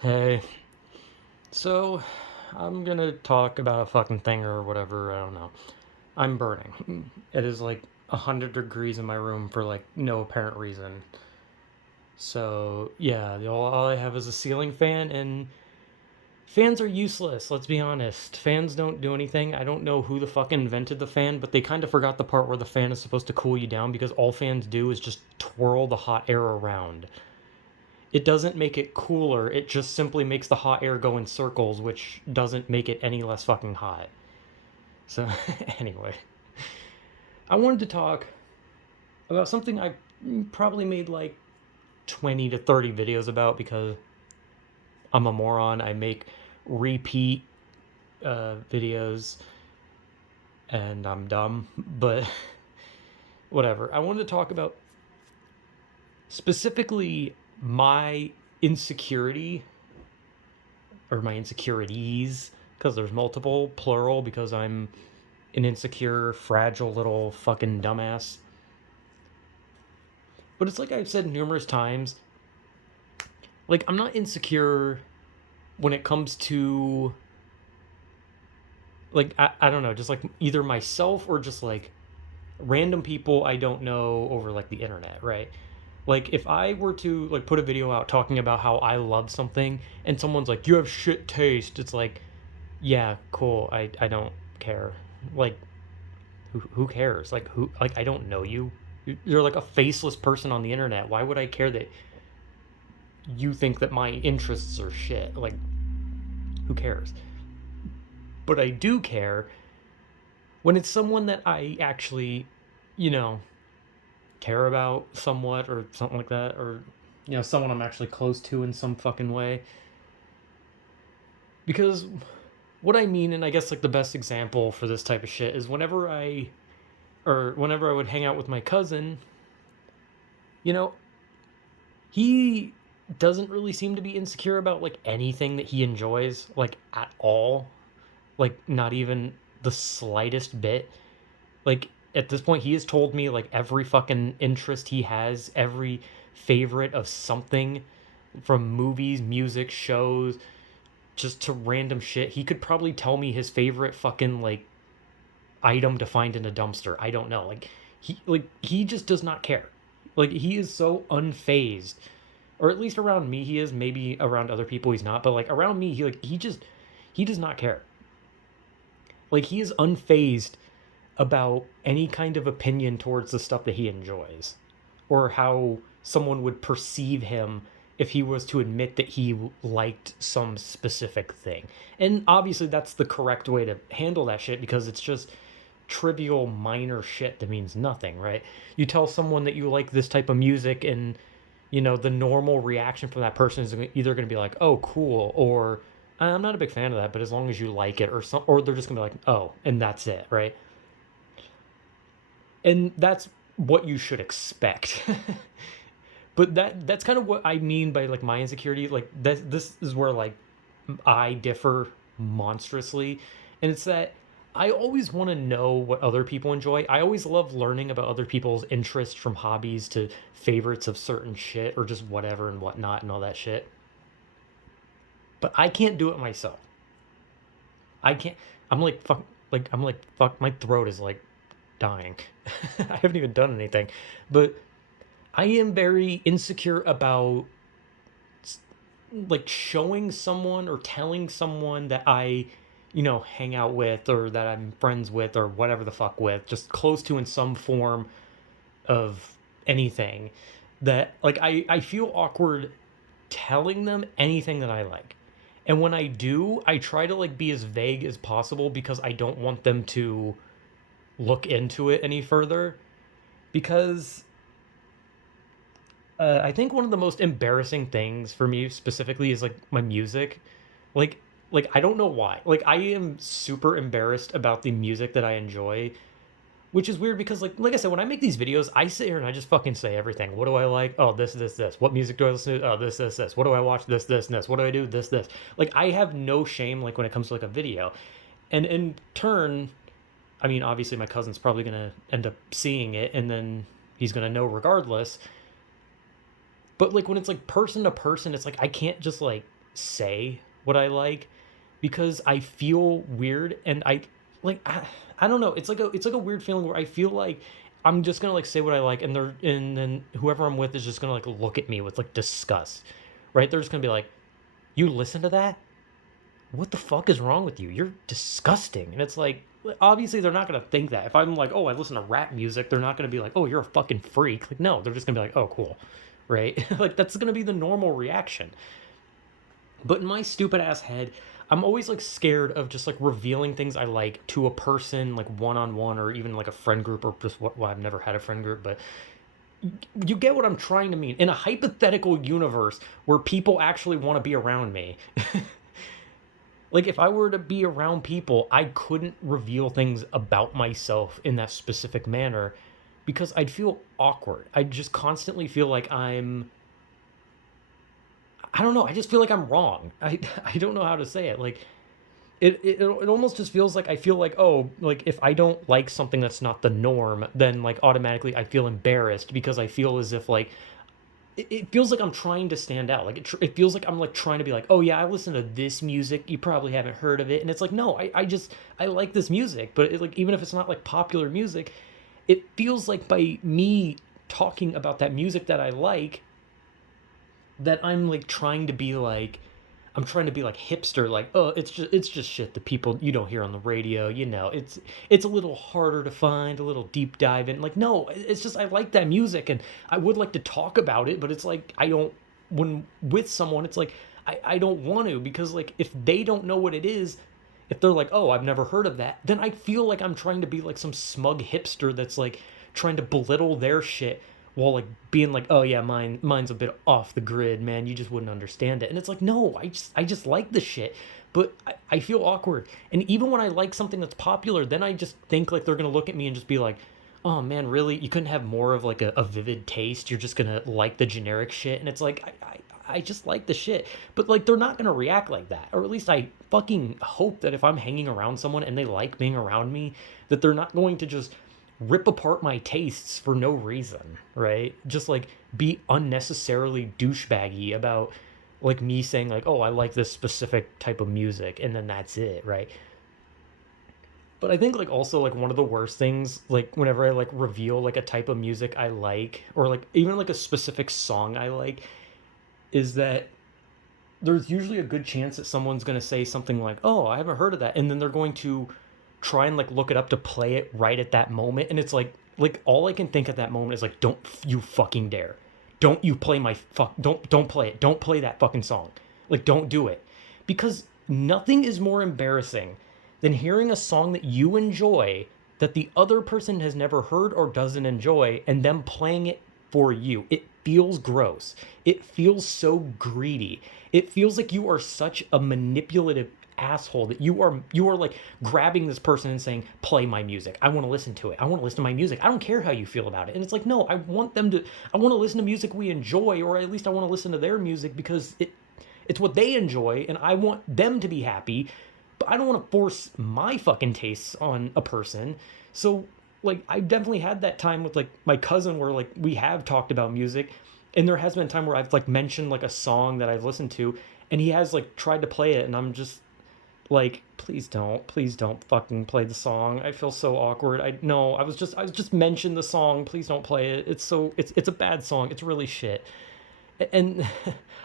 Hey, so I'm gonna talk about a fucking thing or whatever, I don't know. I'm burning. It is like 100 degrees in my room for like no apparent reason. So, yeah, all I have is a ceiling fan, and fans are useless, let's be honest. Fans don't do anything. I don't know who the fuck invented the fan, but they kind of forgot the part where the fan is supposed to cool you down because all fans do is just twirl the hot air around. It doesn't make it cooler. It just simply makes the hot air go in circles, which doesn't make it any less fucking hot. So, anyway, I wanted to talk about something I probably made like 20 to 30 videos about because I'm a moron. I make repeat videos and I'm dumb, but whatever. I wanted to talk about specifically my insecurity or my insecurities, because there's multiple, plural, because I'm an insecure, fragile little fucking dumbass. But it's like I've said numerous times, like, I'm not insecure when it comes to, like, I don't know, just like either myself or just like random people I don't know over like the internet, right? Like, if I were to like put a video out talking about how I love something and someone's like, you have shit taste, it's like, yeah, cool, I don't care. Like, who cares? Like, who, like, I don't know you. You're like a faceless person on the internet. Why would I care that you think that my interests are shit? Like, who cares? But I do care when it's someone that I actually, you know, care about somewhat or something like that, or, someone I'm actually close to in some fucking way. Because what I mean, and I guess like the best example for this type of shit is whenever I would hang out with my cousin, you know, he doesn't really seem to be insecure about like anything that he enjoys, like, at all. Like, not even the slightest bit. Like, at this point he has told me like every fucking interest he has, every favorite of something, from movies, music, shows, just to random shit. He could probably tell me his favorite fucking like item to find in a dumpster. I don't know. He just does not care. Like, he is so unfazed, or at least around me he is. Maybe around other people he's not, but like around me he does not care. Like, he is unfazed about any kind of opinion towards the stuff that he enjoys, or how someone would perceive him if he was to admit that he liked some specific thing. And obviously that's the correct way to handle that shit, because it's just trivial minor shit that means nothing, right? You tell someone that you like this type of music, and the normal reaction from that person is either going to be like, "Oh, cool," or "I'm not a big fan of that, but as long as you like it," or they're just going to be like, "Oh," and that's it, right? And that's what you should expect. But that's kind of what I mean by like my insecurity. Like, this is where like I differ monstrously, and it's that I always want to know what other people enjoy. I always love learning about other people's interests, from hobbies to favorites of certain shit or just whatever and whatnot and all that shit. But I can't do it myself. I can't. I'm like fuck. I'm like fuck. My throat is like dying. I haven't even done anything, but I am very insecure about like showing someone or telling someone that I, hang out with, or that I'm friends with, or whatever the fuck with, just close to in some form of anything, that like I feel awkward telling them anything that I like. And when I do, I try to like be as vague as possible because I don't want them to look into it any further, because I think one of the most embarrassing things for me specifically is like my music. Like, I don't know why. Like, I am super embarrassed about the music that I enjoy, which is weird because like I said, when I make these videos, I sit here and I just fucking say everything. What do I like? Oh, this. What music do I listen to? Oh, this. What do I watch? This, and this. What do I do? This. Like, I have no shame like when it comes to like a video. And in turn, I mean, obviously my cousin's probably gonna end up seeing it, and then he's gonna know regardless. But like when it's like person to person, it's like I can't just like say what I like because I feel weird and like I don't know. It's like a weird feeling where I feel like I'm just gonna like say what I like and then whoever I'm with is just gonna like look at me with like disgust, right? They're just gonna be like, "You listen to that? What the fuck is wrong with you? You're disgusting." And it's like, obviously they're not gonna think that. If I'm like, "Oh, I listen to rap music," they're not gonna be like, "Oh, you're a fucking freak." Like, no, they're just gonna be like, "Oh, cool," right? Like that's gonna be the normal reaction. But in my stupid ass head, I'm always like scared of just like revealing things I like to a person, like one on one, or even like a friend group, or just what. Well, I've never had a friend group, but you get what I'm trying to mean. In a hypothetical universe where people actually want to be around me, like if I were to be around people, I couldn't reveal things about myself in that specific manner because I'd feel awkward. I'd just constantly feel like I don't know. I just feel like I'm wrong. I don't know how to say it. Like it almost just feels like I feel like, oh, like if I don't like something that's not the norm, then like automatically I feel embarrassed because I feel as if like it feels like I'm trying to stand out. Like it feels like I'm like trying to be like, oh yeah, I listen to this music. You probably haven't heard of it, and it's like, no, I just I like this music, but like even if it's not like popular music, it feels like by me talking about that music that I like, that I'm like trying to be like I'm trying to be like hipster, like, oh, it's just shit that people you don't hear on the radio, you know. It's a little harder to find, a little deep dive in. Like, no, it's just I like that music and I would like to talk about it, but it's like I don't when with someone, it's like I don't want to because like if they don't know what it is, if they're like, oh, I've never heard of that, then I feel like I'm trying to be like some smug hipster that's like trying to belittle their shit while like being like, oh yeah, mine's a bit off the grid, man. You just wouldn't understand it. And it's like, no, I just like the shit. But I feel awkward. And even when I like something that's popular, then I just think like they're gonna look at me and just be like, oh man, really? You couldn't have more of like a vivid taste. You're just gonna like the generic shit. And it's like I just like the shit. But like they're not gonna react like that. Or at least I fucking hope that if I'm hanging around someone and they like being around me, that they're not going to just rip apart my tastes for no reason, right? Just like be unnecessarily douchebaggy about like me saying like, "Oh, I like this specific type of music," and then that's it, right? But I think like also like one of the worst things like whenever I like reveal like a type of music I like or like even like a specific song I like is that there's usually a good chance that someone's going to say something like, "Oh, I haven't heard of that," and then they're going to try and like look it up to play it right at that moment, and it's like all I can think at that moment is like, "Don't you fucking dare! Don't you play my fuck! Don't play it! Don't play that fucking song! Like, don't do it!" Because nothing is more embarrassing than hearing a song that you enjoy that the other person has never heard or doesn't enjoy and them playing it for you. It feels gross. It feels so greedy. It feels like you are such a manipulative asshole that you are like grabbing this person and saying, play my music, I want to listen to it, I want to listen to my music, I don't care how you feel about it. And it's like, no, I want to listen to music we enjoy, or at least I want to listen to their music because it's what they enjoy and I want them to be happy, but I don't want to force my fucking tastes on a person. So like I definitely had that time with like my cousin where like we have talked about music, and there has been a time where I've like mentioned like a song that I've listened to, and he has like tried to play it, and I'm just like, please don't fucking play the song. I feel so awkward. I no, I was just mentioned the song. Please don't play it. It's a bad song. It's really shit. And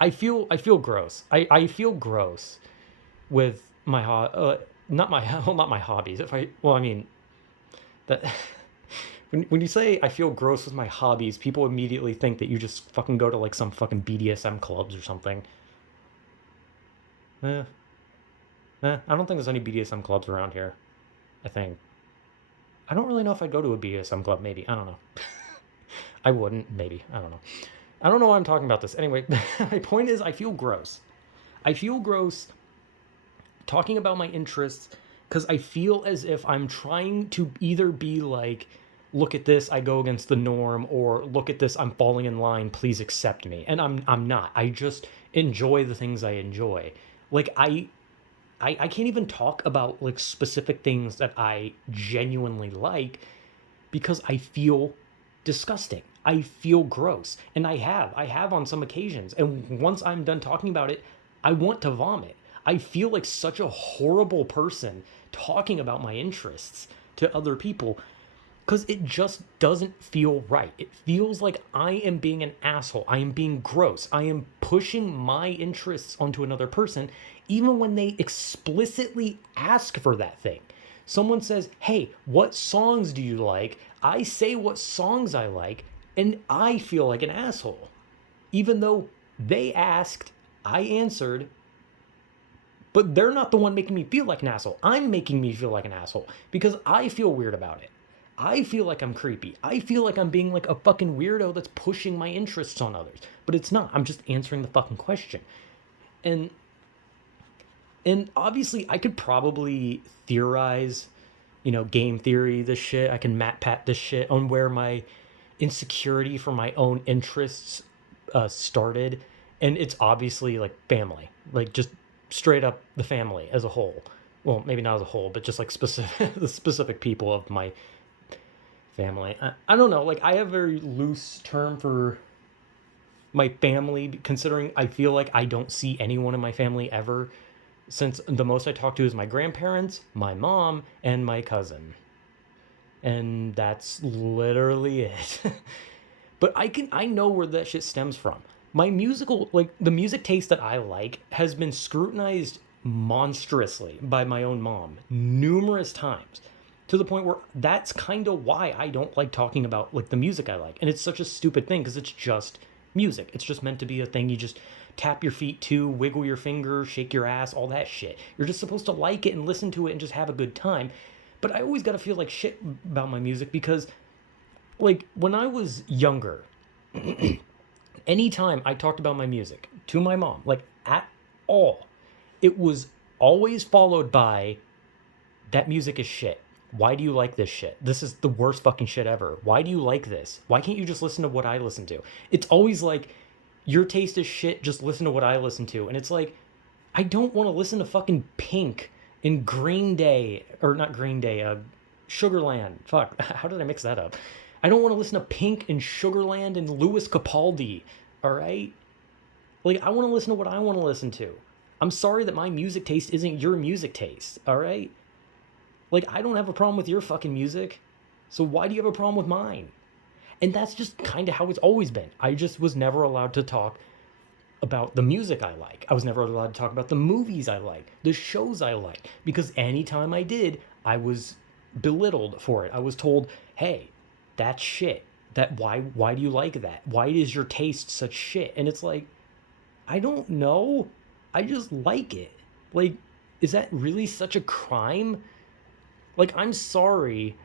I feel gross. I feel gross with my not my well, not my hobbies. If I well, I mean that when you say I feel gross with my hobbies, people immediately think that you just fucking go to like some fucking BDSM clubs or something. Eh, I don't think there's any BDSM clubs around here. I think I don't really know if I'd go to a BDSM club. Maybe I don't know. I wouldn't. Maybe I don't know. I don't know why I'm talking about this. Anyway, my point is I feel gross. I feel gross talking about my interests because I feel as if I'm trying to either be like, look at this, I go against the norm, or look at this, I'm falling in line, please accept me. And I'm not. I just enjoy the things I enjoy. Like I can't even talk about like specific things that I genuinely like because I feel disgusting. I feel gross. And I have on some occasions. And once I'm done talking about it, I want to vomit. I feel like such a horrible person talking about my interests to other people because it just doesn't feel right. It feels like I am being an asshole. I am being gross. I am pushing my interests onto another person, even when they explicitly ask for that thing. Someone says, "Hey, what songs do you like?" I say what songs I like, and I feel like an asshole. Even though they asked, I answered, but they're not the one making me feel like an asshole. I'm making me feel like an asshole because I feel weird about it. I feel like I'm creepy. I feel like I'm being like a fucking weirdo that's pushing my interests on others. But it's not. I'm just answering the fucking question. And and obviously I could probably theorize, game theory this shit. I can Matt Pat this shit on where my insecurity for my own interests started. And it's obviously like family, like just straight up the family as a whole. Well, maybe not as a whole, but just like specific the specific people of my family. I don't know. Like I have a very loose term for my family, considering I feel like I don't see anyone in my family ever, since the most I talk to is my grandparents, my mom, and my cousin. And that's literally it. But I know where that shit stems from. My musical, like the music taste that I like has been scrutinized monstrously by my own mom numerous times, to the point where that's kind of why I don't like talking about like the music I like. And it's such a stupid thing because it's just music. It's just meant to be a thing you just tap your feet to, wiggle your fingers, shake your ass, all that shit. You're just supposed to like it and listen to it and just have a good time. But I always got to feel like shit about my music because like when I was younger, anytime I talked about my music to my mom, like at all, it was always followed by, that music is shit. Why do you like this shit? This is the worst fucking shit ever. Why do you like this? Why can't you just listen to what I listen to? It's always like, your taste is shit, just listen to what I listen to. And it's like, I don't want to listen to fucking Pink and Green Day, or not Green Day, Sugarland. Fuck, how did I mix that up? I don't want to listen to Pink and Sugarland and Louis Capaldi, all right? Like, I want to listen to what I want to listen to. I'm sorry that my music taste isn't your music taste, all right? Like, I don't have a problem with your fucking music, so why do you have a problem with mine? And that's just kind of how it's always been. I just was never allowed to talk about the music I like. I was never allowed to talk about the movies I like, the shows I like, because anytime I did, I was belittled for it. I was told, "Hey, that's shit. Why do you like that? Why is your taste such shit?" And it's like, I don't know. I just like it. Like, is that really such a crime? Like, I'm sorry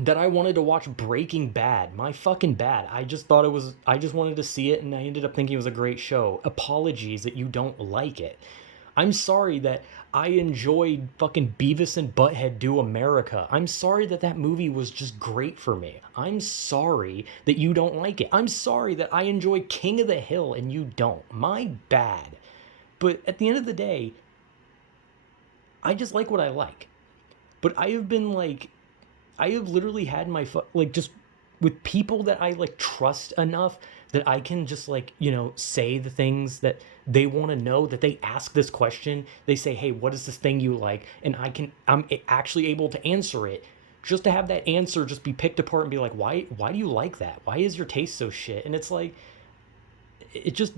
that I wanted to watch Breaking Bad. My fucking bad. I just wanted to see it and I ended up thinking it was a great show. Apologies that you don't like it. I'm sorry that I enjoyed fucking Beavis and Butthead Do America. I'm sorry that that movie was just great for me. I'm sorry that you don't like it. I'm sorry that I enjoy King of the Hill and you don't. My bad. But at the end of the day, I just like what I like. But I have been like, I have literally had my like just with people that I like trust enough that I can just like, say the things that they want to know, that they ask this question. They say, "Hey, what is this thing you like?" And I'm actually able to answer it, just to have that answer just be picked apart and be like, "Why do you like that? Why is your taste so shit?" And it's like, it just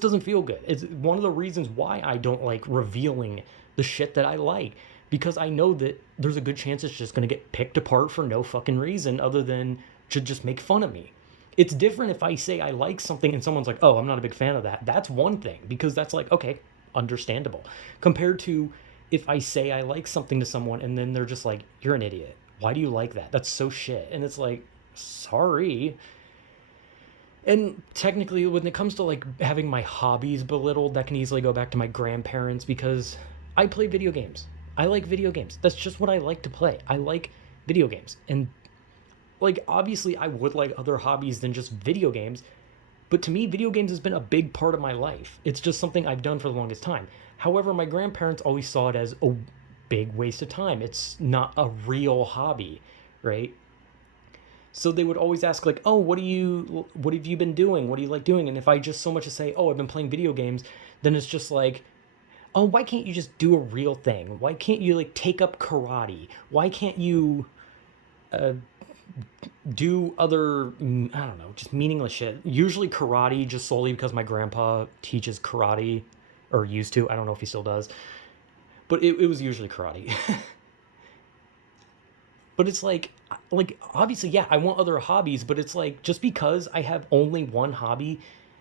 doesn't feel good. It's one of the reasons why I don't like revealing the shit that I like, because I know that there's a good chance it's just going to get picked apart for no fucking reason other than to just make fun of me. It's different if I say I like something and someone's like, "Oh, I'm not a big fan of that." That's one thing, because that's like, okay, understandable. Compared to if I say I like something to someone and then they're just like, "You're an idiot. Why do you like that? That's so shit." And it's like, sorry. And technically, when it comes to like having my hobbies belittled, that can easily go back to my grandparents, because I play video games. I like video games. That's just what I like to play. I like video games. And like, obviously I would like other hobbies than just video games, but to me video games has been a big part of my life. It's just something I've done for the longest time. However, my grandparents always saw it as a big waste of time. It's not a real hobby, right? So they would always ask like, "Oh, what have you been doing? What do you like doing?" And if I just so much as say, "Oh, I've been playing video games," then it's just like, oh, why can't you just do a real thing? Why can't you like take up karate? Why can't you do other I don't know, just meaningless shit. Usually karate, just solely because my grandpa teaches karate, or used to. I don't know if he still does, but it was usually karate. But it's like obviously, yeah, I want other hobbies, but it's like just because I have only one hobby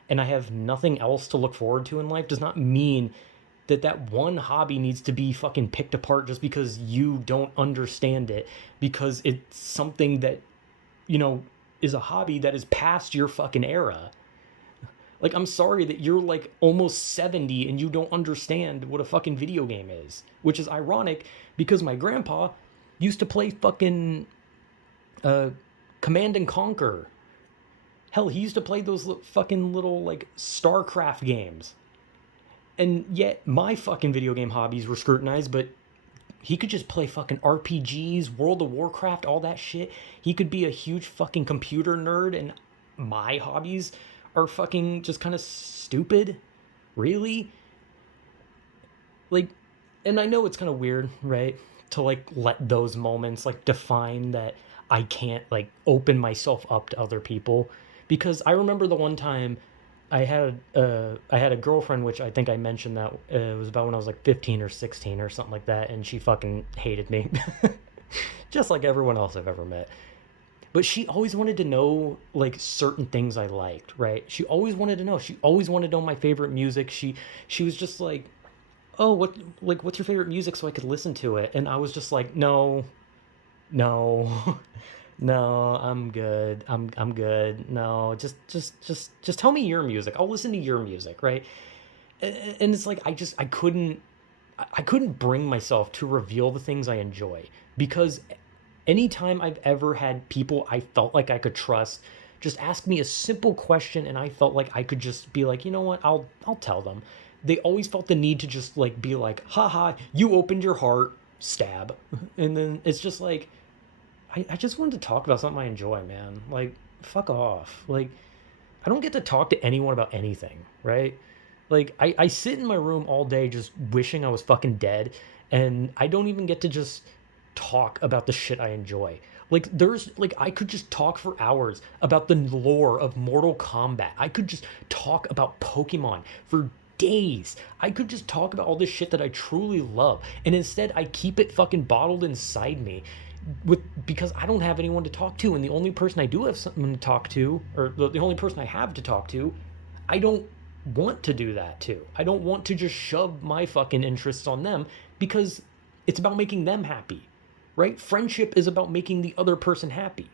and I have nothing else to look forward to in life does not mean that that one hobby needs to be fucking picked apart just because you don't understand it, because it's something that, you know, is a hobby that is past your fucking era. Like, I'm sorry that you're like almost 70 and you don't understand what a fucking video game is, which is ironic because my grandpa used to play fucking uh, Command and Conquer. Hell, he used to play those fucking little like StarCraft games. And yet my fucking video game hobbies were scrutinized, but he could just play fucking RPGs, World of Warcraft, all that shit. He could be a huge fucking computer nerd, and my hobbies are fucking just kind of stupid. Really? Like, and I know it's kind of weird, right? To like let those moments like define that I can't like open myself up to other people, because I remember the one time I had a girlfriend, which I think I mentioned that it was about when I was like 15 or 16 or something like that, and she fucking hated me, just like everyone else I've ever met. But she always wanted to know like certain things I liked, right? She always wanted to know. She always wanted to know my favorite music. She was just like, "Oh, what like what's your favorite music so I could listen to it?" And I was just like, "No, no." No, I'm good. I'm good. No, just tell me your music. I'll listen to your music, right? And it's like I couldn't bring myself to reveal the things I enjoy, because anytime I've ever had people I felt like I could trust just ask me a simple question and I felt like I could just be like, "You know what? I'll tell them." They always felt the need to just like be like, "Haha, you opened your heart, stab." And then it's just like I just wanted to talk about something I enjoy, man. Like, fuck off. Like, I don't get to talk to anyone about anything, right? Like, I sit in my room all day just wishing I was fucking dead, and I don't even get to just talk about the shit I enjoy. Like, I could just talk for hours about the lore of Mortal Kombat. I could just talk about Pokemon for days. I could just talk about all this shit that I truly love. And instead, I keep it fucking bottled inside me with because I don't have anyone to talk to, and the only person I do have someone to talk to, or the only person I have to talk to, I don't want to do that to. I don't want to just shove my fucking interests on them, because it's about making them happy, right? Friendship is about making the other person happy.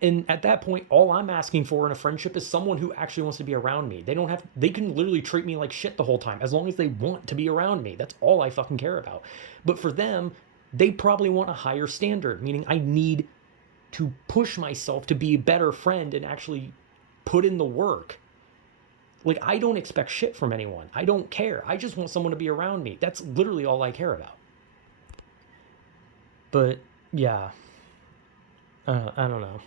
And at that point, all I'm asking for in a friendship is someone who actually wants to be around me. They can literally treat me like shit the whole time as long as they want to be around me. That's all I fucking care about. But for them, they probably want a higher standard, meaning I need to push myself to be a better friend and actually put in the work. Like, I don't expect shit from anyone. I don't care. I just want someone to be around me. That's literally all I care about. But yeah, I don't know.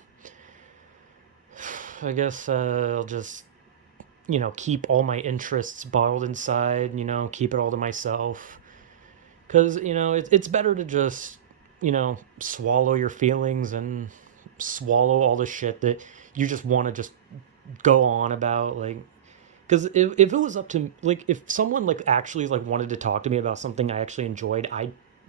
I guess I'll just, keep all my interests bottled inside, keep it all to myself. Because, it's better to just, swallow your feelings and swallow all the shit that you just want to just go on about. Like, because if it was up to, like, if someone, like, actually, like, wanted to talk to me about something I actually enjoyed,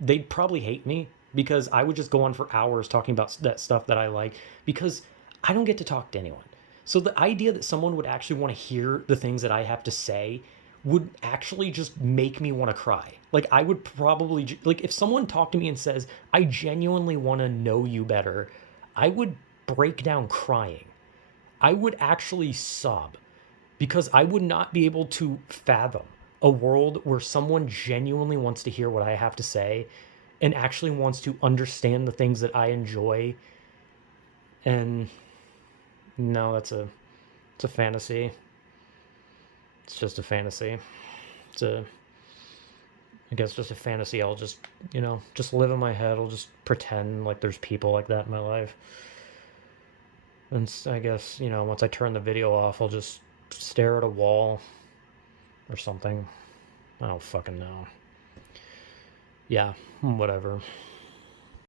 they'd probably hate me, because I would just go on for hours talking about that stuff that I like, because I don't get to talk to anyone. So the idea that someone would actually want to hear the things that I have to say would actually just make me want to cry. Like, I would probably, like, if someone talked to me and says, "I genuinely want to know you better," I would break down crying. I would actually sob, because I would not be able to fathom a world where someone genuinely wants to hear what I have to say and actually wants to understand the things that I enjoy. And no, it's a fantasy. It's just a fantasy. It's a I guess just a fantasy. I'll just, just live in my head. I'll just pretend like there's people like that in my life. And I guess, once I turn the video off, I'll just stare at a wall or something. I don't fucking know. Yeah, whatever.